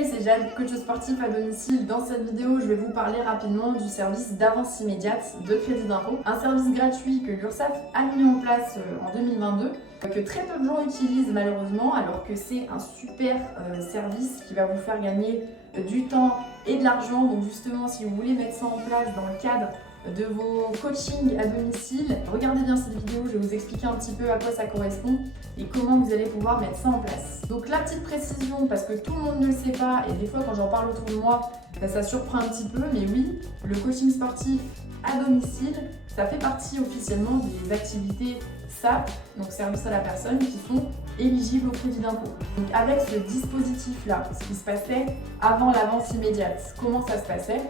Salut, c'est Jade, coach sportif à domicile. Dans cette vidéo, je vais vous parler rapidement du service d'avance immédiate de crédit d'impôt. Un service gratuit que l'URSSAF a mis en place en 2022, que très peu de gens utilisent malheureusement, alors que c'est un super service qui va vous faire gagner du temps et de l'argent. Donc justement, si vous voulez mettre ça en place dans le cadre de vos coachings à domicile, regardez bien cette vidéo, je vais vous expliquer un petit peu à quoi ça correspond et comment vous allez pouvoir mettre ça en place. Donc la petite précision, parce que tout le monde ne le sait pas et des fois quand j'en parle autour de moi, ça surprend un petit peu, mais oui, le coaching sportif à domicile, ça fait partie officiellement des activités SAP, donc service à la personne, qui sont éligibles au crédit d'impôt. Donc avec ce dispositif-là, ce qui se passait avant l'avance immédiate, comment ça se passait?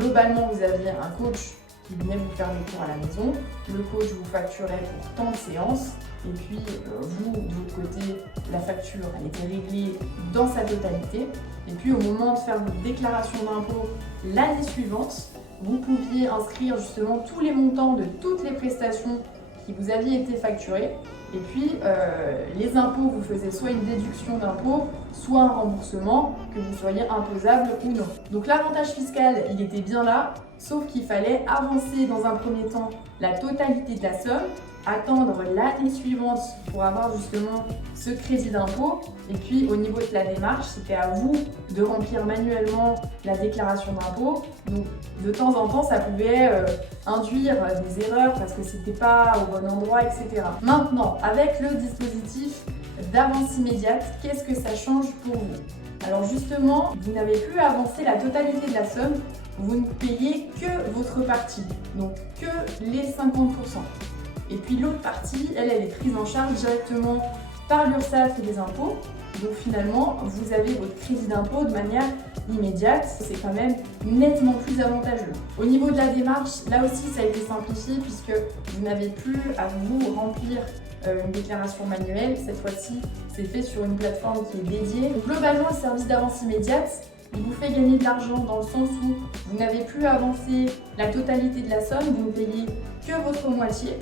Globalement, vous aviez un coach qui venait vous faire des cours à la maison. Le coach vous facturait pour tant de séances. Et puis, vous, de votre côté, la facture, elle était réglée dans sa totalité. Et puis, au moment de faire votre déclaration d'impôt l'année suivante, vous pouviez inscrire justement tous les montants de toutes les prestations qui vous aviez été facturées. Et puis, les impôts vous faisaient soit une déduction d'impôt, soit un remboursement, que vous soyez imposable ou non. Donc l'avantage fiscal, il était bien là, sauf qu'il fallait avancer dans un premier temps la totalité de la somme, attendre l'année suivante pour avoir justement ce crédit d'impôt. Et puis au niveau de la démarche, c'était à vous de remplir manuellement la déclaration d'impôt. Donc de temps en temps, ça pouvait induire des erreurs parce que c'était pas au bon endroit, etc. Maintenant, avec le dispositif d'avance immédiate, qu'est-ce que ça change pour vous? Alors justement, vous n'avez plus à avancer la totalité de la somme, vous ne payez que votre partie, donc que les 50%. Et puis l'autre partie, elle est prise en charge directement par l'URSSAF et les impôts. Donc finalement, vous avez votre crédit d'impôt de manière immédiate. C'est quand même nettement plus avantageux. Au niveau de la démarche, là aussi, ça a été simplifié puisque vous n'avez plus à vous remplir une déclaration manuelle. Cette fois-ci, c'est fait sur une plateforme qui est dédiée. Donc, globalement, le service d'avance immédiate, il vous fait gagner de l'argent dans le sens où vous n'avez plus à avancer la totalité de la somme, vous ne payez que votre moitié.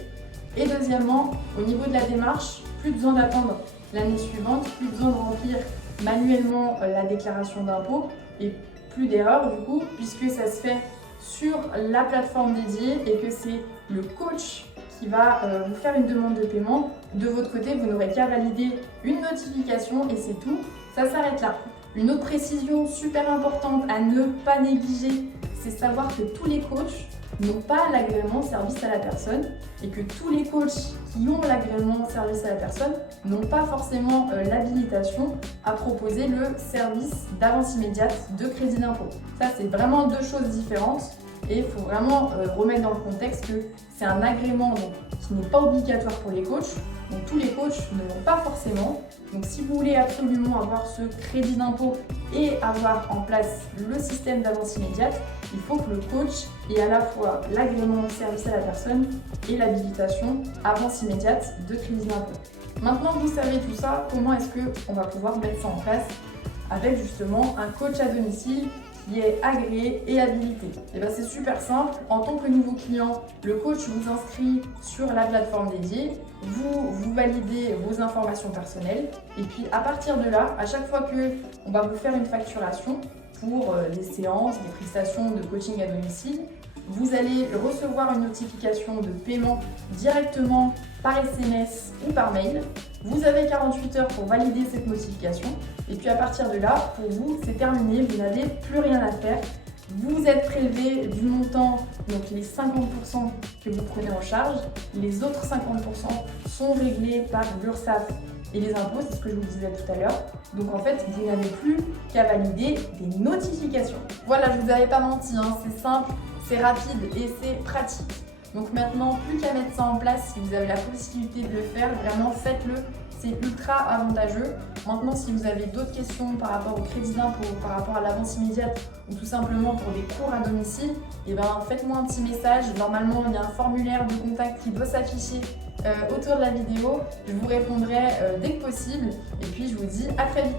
Et deuxièmement, au niveau de la démarche, plus besoin d'attendre l'année suivante, plus besoin de remplir manuellement la déclaration d'impôt et plus d'erreurs du coup, puisque ça se fait sur la plateforme dédiée et que c'est le coach qui va vous faire une demande de paiement. De votre côté, vous n'aurez qu'à valider une notification et c'est tout, ça s'arrête là. Une autre précision super importante à ne pas négliger, c'est savoir que tous les coachs n'ont pas l'agrément service à la personne et que tous les coachs qui ont l'agrément service à la personne n'ont pas forcément l'habilitation à proposer le service d'avance immédiate de crédit d'impôt. Ça, c'est vraiment deux choses différentes et il faut vraiment remettre dans le contexte que c'est un agrément qui n'est pas obligatoire pour les coachs. Donc tous les coachs ne l'ont pas forcément. Donc si vous voulez absolument avoir ce crédit d'impôt et avoir en place le système d'avance immédiate, il faut que le coach ait à la fois l'agrément service à la personne et l'habilitation avance immédiate de crédit d'impôt. Maintenant que vous savez tout ça, comment est-ce qu'on va pouvoir mettre ça en place avec justement un coach à domicile qui est agréé et habilité? Et bien c'est super simple. En tant que nouveau client, le coach vous inscrit sur la plateforme dédiée, vous validez vos informations personnelles et puis à partir de là, à chaque fois qu'on va vous faire une facturation pour des séances, des prestations de coaching à domicile, vous allez recevoir une notification de paiement directement par SMS ou par mail. Vous avez 48 heures pour valider cette notification et puis à partir de là, pour vous, c'est terminé, vous n'avez plus rien à faire. Vous êtes prélevé du montant, donc les 50% que vous prenez en charge. Les autres 50% sont réglés par l'URSSAF et les impôts, c'est ce que je vous disais tout à l'heure. Donc en fait, vous n'avez plus qu'à valider des notifications. Voilà, je vous avais pas menti, hein, c'est simple, c'est rapide et c'est pratique. Donc maintenant, plus qu'à mettre ça en place, si vous avez la possibilité de le faire, vraiment faites-le, c'est ultra avantageux. Maintenant, si vous avez d'autres questions par rapport au crédit d'impôt, par rapport à l'avance immédiate ou tout simplement pour des cours à domicile, et faites-moi un petit message. Normalement, il y a un formulaire de contact qui doit s'afficher autour de la vidéo. Je vous répondrai dès que possible et puis je vous dis à très vite.